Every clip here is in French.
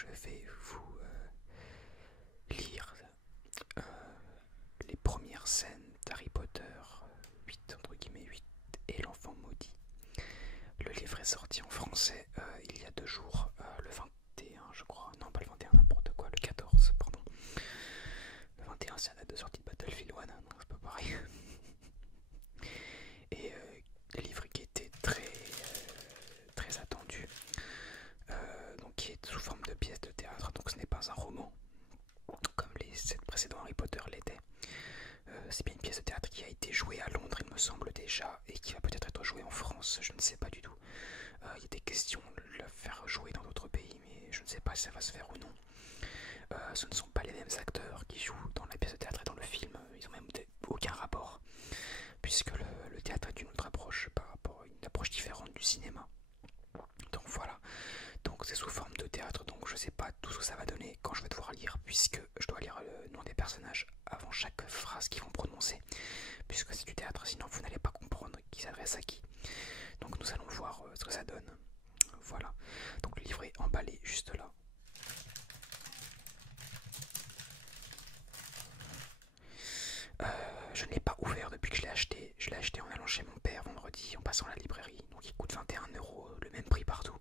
je vais vous lire euh, les premières scènes d'Harry Potter 8, entre guillemets 8, et l'enfant maudit. Le livre est sorti en français il y a 2 jours, le 21 je crois, non pas le 21 n'importe quoi, le 14 pardon. Le 21 c'est la date de sortie de Battlefield 1, non c'est pas pareil. Et le livre qui était très attendu, donc qui est sous forme de pièce de théâtre, donc ce n'est pas un roman comme les 7 précédents Harry Potter l'étaient. C'est bien une pièce de théâtre qui a été jouée à Londres, il me semble déjà, et qui va peut-être être jouée en France, je ne sais pas du tout. Il y a des questions de la faire jouer dans d'autres pays, mais je ne sais pas si ça va se faire ou non. Ce ne sont pas les mêmes acteurs qui jouent dans la pièce de théâtre et dans le film, ils n'ont même aucun rapport, puisque le théâtre est une autre approche par rapport à une approche différente du cinéma. Donc voilà, donc c'est sous forme de théâtre, donc je sais pas tout ce que ça va donner quand je vais devoir lire, puisque je dois lire le nom des personnages avant chaque phrase qu'ils vont prononcer, puisque c'est du théâtre, sinon vous n'allez pas comprendre qui s'adresse à qui. Donc nous allons voir ce que ça donne. Voilà, donc le livre est emballé juste là. Je ne l'ai pas ouvert depuis que je l'ai acheté. Je l'ai acheté en allant chez mon père vendredi en passant à la librairie. Donc il coûte 21 €, le même prix partout.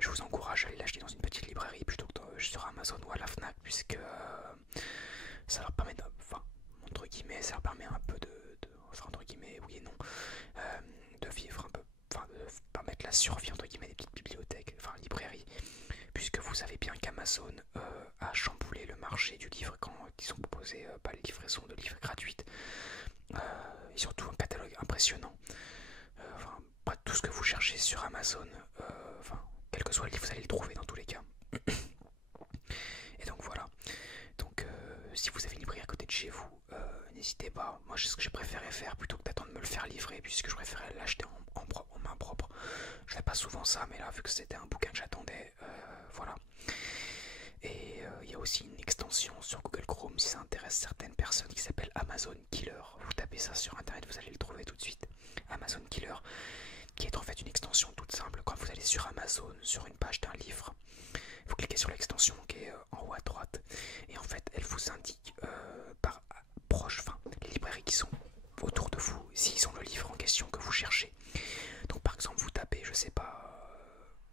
Je vous encourage à aller l'acheter dans une petite librairie plutôt que sur Amazon ou à la Fnac, puisque ça leur permet, enfin, entre guillemets, ça leur permet un peu enfin, entre guillemets, oui et non, de vivre un peu, enfin, de permettre la survie, entre guillemets, des petites bibliothèques, enfin, librairies, puisque vous savez bien qu'Amazon a chamboulé le marché du livre quand ils ont proposé pas les livraisons de livres gratuites, et surtout un catalogue impressionnant. Enfin, pas tout ce que vous cherchez sur Amazon, enfin, quel que soit le livre, vous allez le trouver dans tous les cas. Et donc voilà. Donc si vous avez une librairie à côté de chez vous, n'hésitez pas. Moi, c'est ce que j'ai préféré faire plutôt que d'attendre de me le faire livrer, puisque je préférais l'acheter en main propre. Je fais pas souvent ça, mais là, vu que c'était un bouquin que j'attendais, voilà. Et il y a aussi une extension sur Google Chrome si ça intéresse certaines personnes qui s'appelle Amazon Killer. Vous tapez ça sur internet, vous allez le trouver tout de suite. Amazon Killer, qui est en fait une extension toute simple. Quand vous allez sur Amazon, sur une page d'un livre, vous cliquez sur l'extension qui est en haut à droite, et en fait elle vous indique par proche, enfin les librairies qui sont autour de vous, s'ils ont le livre en question que vous cherchez. Donc par exemple vous tapez, je sais pas,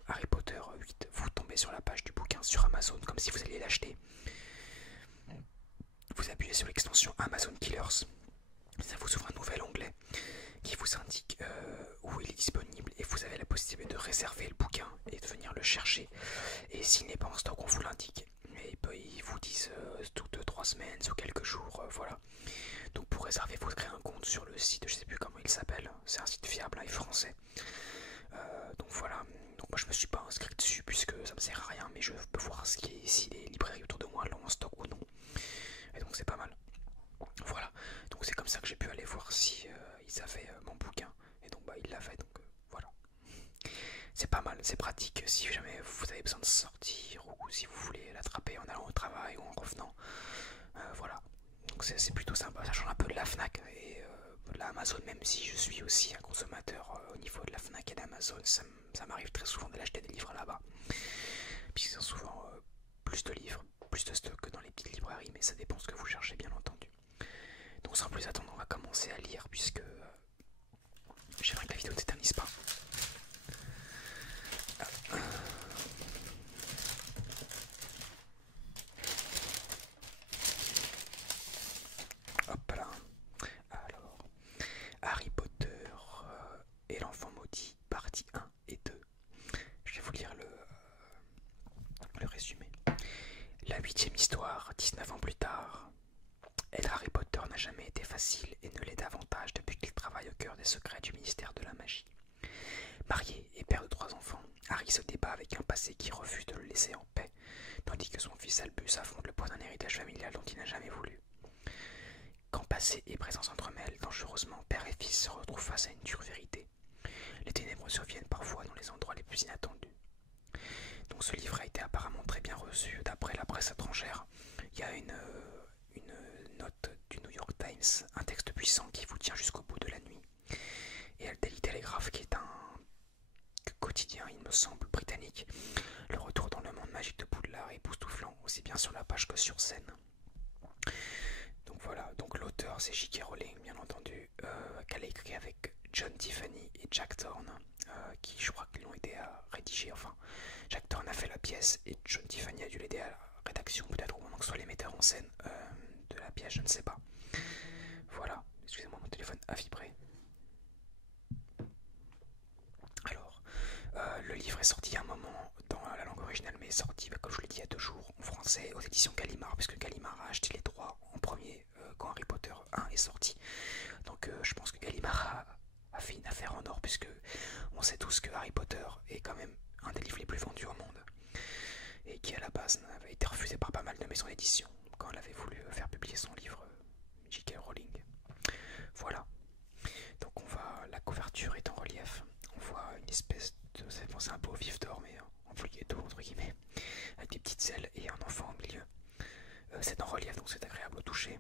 Harry Potter 8, vous tombez sur la page du bouquin sur Amazon comme si vous alliez l'acheter. Vous appuyez sur l'extension Amazon Killers, ça vous ouvre un nouvel onglet qui vous indique où il est disponible, et vous avez la possibilité de réserver le bouquin et de venir le chercher. Et s'il n'est pas en stock, on vous l'indique. Et ils vous disent toutes 3 semaines, sur quelques jours, voilà. Donc pour réserver, il faut créer un compte sur le site, je sais plus comment il s'appelle, c'est un site fiable et français. Donc voilà, donc moi je me suis pas inscrit dessus puisque ça me sert à rien, mais je peux voir si les librairies autour de moi l'ont en stock ou non. Et donc c'est pas mal. Voilà, donc c'est comme ça que j'ai pu aller voir si ils avaient mon bouquin, et donc bah ils l'avaient, donc voilà. C'est pas mal, c'est pratique si jamais vous avez besoin de sortir ou si vous voulez l'attraper en allant au travail ou en revenant. Voilà, donc c'est plutôt sympa, ça change un peu de la Fnac et de la Amazon, même si je suis aussi un consommateur au niveau de la Fnac et d'Amazon. Ça m'arrive très souvent d'aller acheter des livres là-bas, puisqu'ils ont souvent plus de livres, plus de stock que dans les petites librairies, mais ça dépend de ce que vous cherchez bien entendu. Donc sans plus attendre, on va commencer à lire, puisque j'aimerais que la vidéo ne s'éternise pas. Hop là. Alors, Harry Potter et l'enfant maudit, partie 1 et 2. Je vais vous lire le résumé. La 8e histoire, 19 ans plus tard. Être Harry Potter n'a jamais été facile et ne l'est davantage depuis qu'il travaille au cœur des secrets du ministère de la magie. Marié et père de 3 enfants, Harry se débat avec un passé qui refuse de le laisser en paix, tandis que son fils Albus affronte le poids d'un héritage familial dont il n'a jamais voulu. Quand passé et présent s'entremêlent dangereusement, père et fils se retrouvent face à une dure vérité. Les ténèbres surviennent parfois dans les endroits les plus inattendus. Donc ce livre a été apparemment très bien reçu d'après la presse étrangère. Il y a une note du New York Times, un texte puissant qui vous tient jusqu'au bout de la nuit. Et le Daily Telegraph, qui est un quotidien, il me semble, britannique. Le retour dans le monde magique de Poudlard est époustouflant, aussi bien sur la page que sur scène. Donc voilà, donc l'auteur c'est J.K. Rowling, bien entendu, qu'elle a écrit avec John Tiffany et Jack Thorne, qui je crois qu'ils l'ont aidé à rédiger. Enfin, Jack Thorne a fait la pièce et John Tiffany a dû l'aider à la rédaction, peut-être, ou que ce soit les metteurs en scène de la pièce, je ne sais pas. Voilà, excusez-moi, mon téléphone a vibré. Alors, le livre est sorti à un moment dans la langue originale, mais est sorti, comme je l'ai dit, il y a 2 jours en français aux éditions Gallimard, puisque Gallimard a acheté les droits en premier quand Harry Potter 1 est sorti. Donc je pense que Gallimard a fait une affaire en or, puisque on sait tous que Harry Potter est quand même un des livres les plus vendus au monde, et qui à la base avait été refusé par pas mal de maisons d'édition quand elle avait voulu faire publier son livre J.K. Rowling. Voilà. Donc la couverture est en relief. On voit une espèce de, c'est un beau vif d'or, mais en fouilletto entre guillemets, avec des petites ailes et un enfant au milieu. C'est en relief, donc c'est agréable au toucher.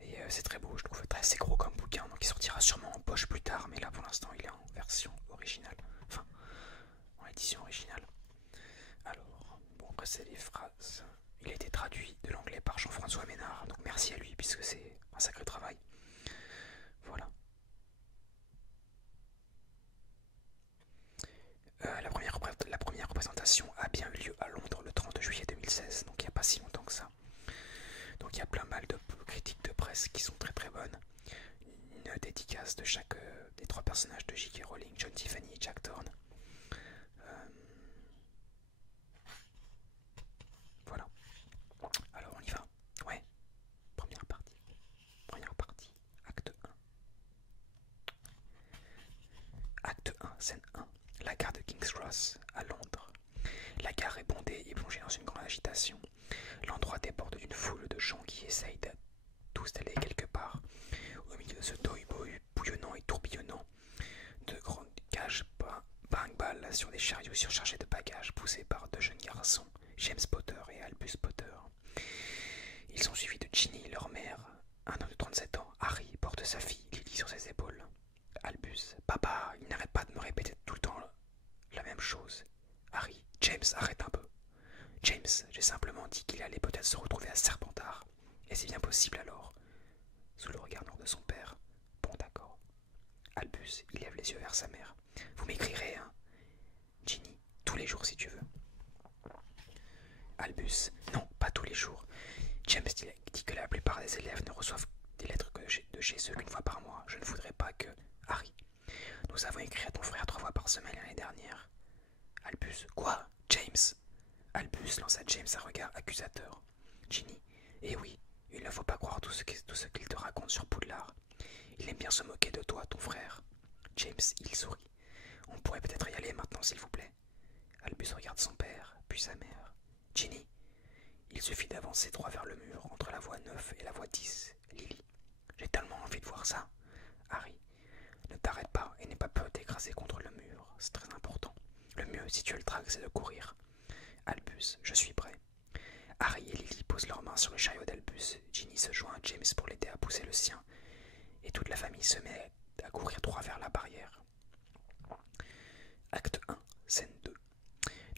Et c'est très beau, je trouve, assez gros comme bouquin, donc il sortira sûrement en poche plus tard, mais là pour l'instant il est en version originale, enfin en édition originale. Alors, bon, après c'est les phrases. Il a été traduit de l'anglais par Jean-François Ménard, donc merci à lui puisque c'est un sacré travail. Voilà. La première représentation a bien eu lieu à Londres le 30 juillet 2016, donc il n'y a pas si longtemps que ça. Donc il y a plein mal de critiques de presse qui sont très très bonnes. Une dédicace de chaque des 3 personnages de J.K. Rowling, John Tiffany et Jack Thorne. Voilà. Alors on y va. Ouais. Première partie. Acte 1. Acte 1, scène 1. La gare de King's Cross, à Londres. La gare est bondée et plongée dans une grande agitation. L'endroit déborde d'une foule de gens qui essayent tous d'aller quelque part. Au milieu de ce tohu-bohu bouillonnant et tourbillonnant, de grandes cages brinque-balles sur des chariots surchargés de bagages poussés par 2 jeunes garçons, James Potter et Albus Potter. Ils sont suivis de Ginny, leur mère. Un homme de 37 ans, Harry, porte sa fille, Lily, sur ses épaules. Albus, papa, il n'arrête pas de me répéter tout le temps la même chose. Harry, James, arrête un peu. James, j'ai simplement dit qu'il allait peut-être se retrouver à Serpentard. Et c'est bien possible alors. Sous le regard noir de son père. Bon, d'accord. Albus, il lève les yeux vers sa mère. Vous m'écrirez, hein? Ginny, tous les jours si tu veux. Albus, non, pas tous les jours. James dit que la plupart des élèves ne reçoivent des lettres de chez eux qu'une fois par mois. Je ne voudrais pas que... Harry, nous avons écrit à ton frère 3 fois par semaine l'année dernière. Albus, quoi? James? Albus lança James un regard accusateur. Ginny, eh oui, il ne faut pas croire tout ce qu'il te raconte sur Poudlard. Il aime bien se moquer de toi, ton frère. James, il sourit. On pourrait peut-être y aller maintenant, s'il vous plaît. Albus regarde son père, puis sa mère. Ginny, il suffit d'avancer droit vers le mur, entre la voie 9 et la voie 10. Lily, j'ai tellement envie de voir ça. Harry, ne t'arrête pas et n'aie pas peur d'écraser contre le mur, c'est très important. Le mieux, si tu as le trac, c'est de courir. Albus, je suis prêt. Harry et Lily posent leurs mains sur le chariot d'Albus. Ginny se joint à James pour l'aider à pousser le sien. Et toute la famille se met à courir droit vers la barrière. Acte 1, scène 2.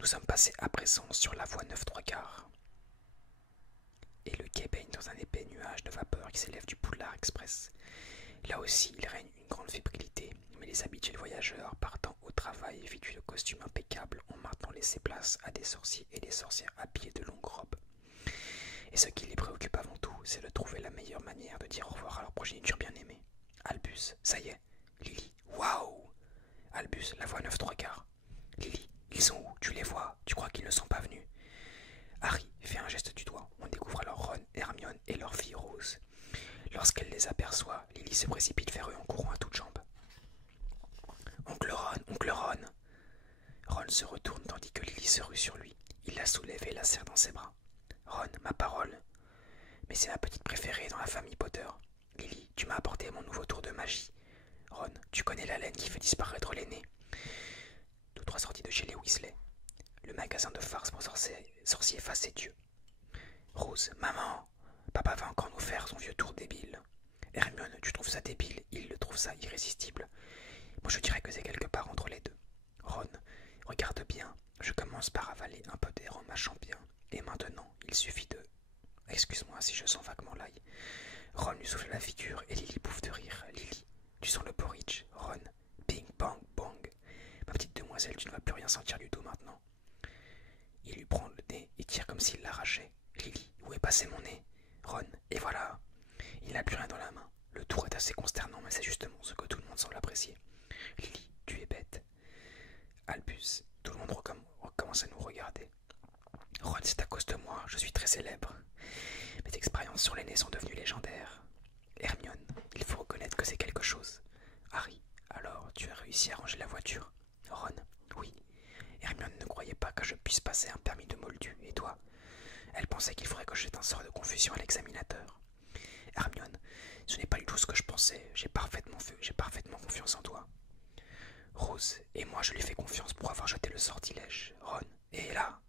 Nous sommes passés à présent sur la voie 9 3/4. Et le quai baigne dans un épais nuage de vapeur qui s'élève du Poudlard Express. Là aussi, il règne une grande fébrilité, mais les habitués voyageurs partant au travail vêtus de costumes impeccables ont maintenant laissé place à des sorciers et des sorcières habillés de longues robes. Et ce qui les préoccupe avant tout, c'est de trouver la meilleure manière de dire au revoir à leur progéniture bien-aimée. Albus, ça y est. Lily, waouh! Albus, la voie 9 3/4. Lily, ils sont où? Tu les vois? Tu crois qu'ils ne sont pas venus? Harry fait un geste du doigt. On découvre alors Ron, Hermione et leur fille Rose. Lorsqu'elle les aperçoit, Lily se précipite vers eux en courant à toutes jambes. Oncle Ron! Ron se retourne tandis que Lily se rue sur lui. Il la soulève et la serre dans ses bras. Ron, ma parole. Mais c'est ma petite préférée dans la famille Potter. Lily, tu m'as apporté mon nouveau tour de magie. Ron, tu connais la laine qui fait disparaître les nez. Tous 3 sortis de chez les Weasley. Le magasin de farce pour sorciers face ses dieux. Rose, maman, papa va encore nous faire son vieux tour débile. Hermione, tu trouves ça débile, il le trouve ça irrésistible. Moi je dirais que c'est quelque part entre les deux. Ron, regarde bien, Je commence par avaler un peu d'air en mâchant bien. Et maintenant, il suffit de... Excuse-moi si je sens vaguement l'ail. Ron lui souffle la figure et Lily bouffe de rire. Lily, tu sens le porridge. Ron, bing bang bang. Ma petite demoiselle, tu ne vas plus rien sentir du tout maintenant. Il lui prend le nez et tire comme s'il l'arrachait. Lily, où est passé mon nez? Ron, et voilà. Il n'a plus rien dans la main. Le tour est assez consternant, mais c'est justement ce que tout le monde semble apprécier. Lily, tu es bête. Albus, tout le monde recommence à nous regarder. Ron, c'est à cause de moi, je suis très célèbre. Mes expériences sur les nez sont devenues légendaires. Hermione, il faut reconnaître que c'est quelque chose. Harry, alors tu as réussi à ranger la voiture? Ron, oui. Hermione ne croyait pas que je puisse passer un permis de moldu, et toi? Elle pensait qu'il faudrait que je jette un sort de confusion à l'examinateur. Hermione, ce n'est pas du tout ce que je pensais, j'ai parfaitement confiance en toi. Rose, et moi je lui fais confiance pour avoir jeté le sortilège. Ron, et là?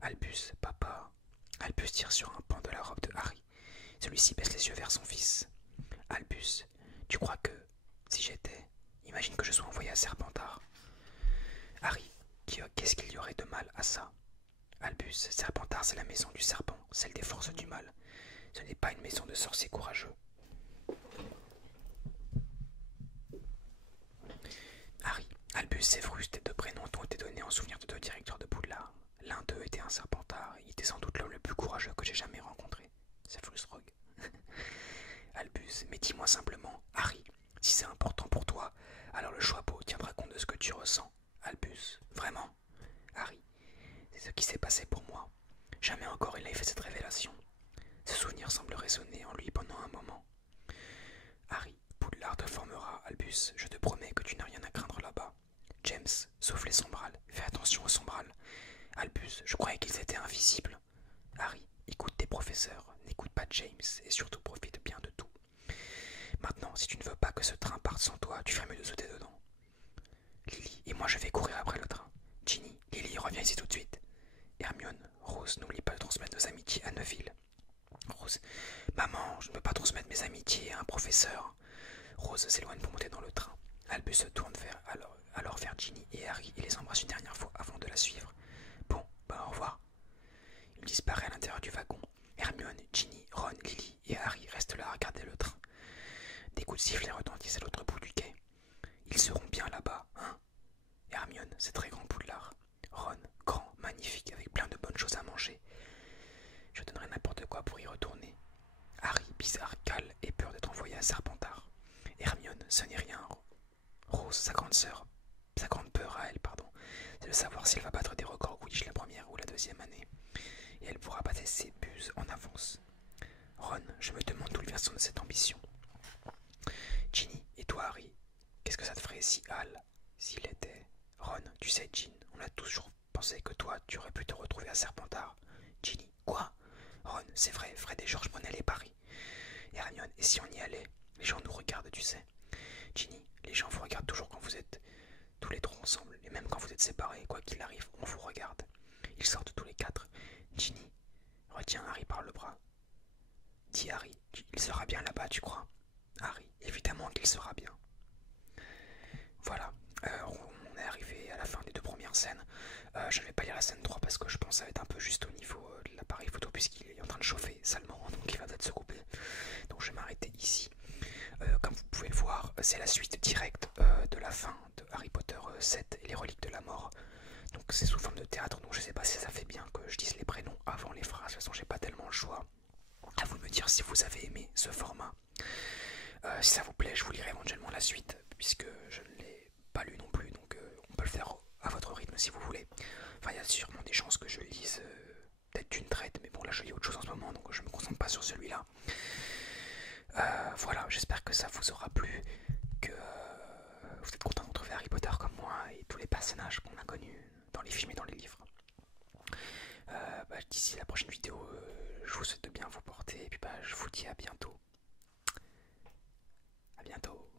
Albus, papa. Albus tire sur un pan de la robe de Harry. Celui-ci baisse les yeux vers son fils. Albus, tu crois que, si j'étais, imagine que je sois envoyé à Serpentard. Harry, qu'est-ce qu'il y aurait de mal à ça? Albus, Serpentard, c'est la maison du serpent, celle des forces du mal. Ce n'est pas une maison de sorciers courageux. Harry, Albus et Séverus, tes deux prénoms t'ont été donnés en souvenir de deux directeurs de Poudlard. L'un d'eux était un Serpentard, il était sans doute l'homme le plus courageux que j'ai jamais rencontré. Séverus Rogue. Albus, mais dis-moi simplement, Harry, si c'est important pour toi, alors le Choixpeau tiendra compte de ce que tu ressens. Albus, vraiment? Harry, c'est ce qui s'est passé pour moi. Jamais encore il n'avait fait cette révélation. Ce souvenir semble résonner en lui pendant un moment. Harry, Poudlard te formera, Albus, je te promets que tu n'as rien à craindre là-bas. James, sauf les sombrales, fais attention aux sombrales. Albus, je croyais qu'ils étaient invisibles. Harry, écoute tes professeurs, n'écoute pas James et surtout profite bien de tout. Maintenant, si tu ne veux pas que ce train parte sans toi, tu ferais mieux de sauter dedans. Lily, et moi je vais courir après le train. Ginny, Lily, reviens ici tout de suite. Hermione, Rose, n'oublie pas de transmettre nos amitiés à Neville. Rose, maman, je ne peux pas transmettre mes amitiés à un professeur. Rose s'éloigne pour monter dans le train. Albus se tourne alors vers Ginny et Harry et les embrasse une dernière fois avant de la suivre. Bon, au revoir. Il disparaît à l'intérieur du wagon. Hermione, Ginny, Ron, Lily et Harry restent là à regarder le train. Des coups de sifflet retentissent à l'autre bout du quai. Ils seront bien là-bas, hein? Hermione, c'est très grand Poudlard. Ron, grand, magnifique, avec plein de bonnes choses à manger. Je donnerais n'importe quoi pour y retourner. Harry, bizarre, cale et peur d'être envoyé à Serpentard. Hermione, ce n'est rien. Rose, sa grande peur à elle, pardon, c'est de savoir si elle va battre des records Quidditch la première ou la deuxième année. Et elle pourra passer ses buses en avance. Ron, je me demande d'où vient cette ambition. Ginny, et toi Harry, qu'est-ce que ça te ferait si Hal, s'il était... Ron, tu sais Jean, on a toujours pensé que toi, tu aurais pu te retrouver à Serpentard. Ginny, quoi? Ron, c'est vrai, Fred et George Monel et Paris. Hermione, et si on y allait? Les gens nous regardent, tu sais. Ginny, les gens vous regardent toujours quand vous êtes tous les trois ensemble, et même quand vous êtes séparés, quoi qu'il arrive, on vous regarde. Ils sortent tous les quatre. Ginny, retiens Harry par le bras. Dis Harry, il sera bien là-bas, tu crois? Harry, évidemment qu'il sera bien. Voilà, on est arrivé à la fin des deux premières scènes. Je ne vais pas lire la scène 3 parce que je pense que ça va être un peu juste au niveau de l'appareil photo puisqu'il est en train de chauffer salement, donc il va peut-être se couper. Donc je vais m'arrêter ici. Comme vous pouvez le voir, c'est la suite directe de la fin de Harry Potter 7 et les reliques de la mort. Donc c'est sous forme de théâtre, donc je sais pas si ça fait bien que je dise les prénoms avant les phrases. De toute façon, j'ai pas tellement le choix. À vous de me dire si vous avez aimé ce format. Si ça vous plaît, je vous lirai éventuellement la suite, puisque je ne l'ai pas lu non plus, donc on peut le faire à votre rythme si vous voulez. Enfin, il y a sûrement des chances que je lise peut-être d'une traite, mais bon, là je lis autre chose en ce moment, donc je me concentre pas sur celui-là. Voilà, j'espère que ça vous aura plu, que vous êtes content de retrouver Harry Potter comme moi et tous les personnages qu'on a connus dans les films et dans les livres. D'ici la prochaine vidéo, je vous souhaite de bien vous porter et puis je vous dis à bientôt. À bientôt.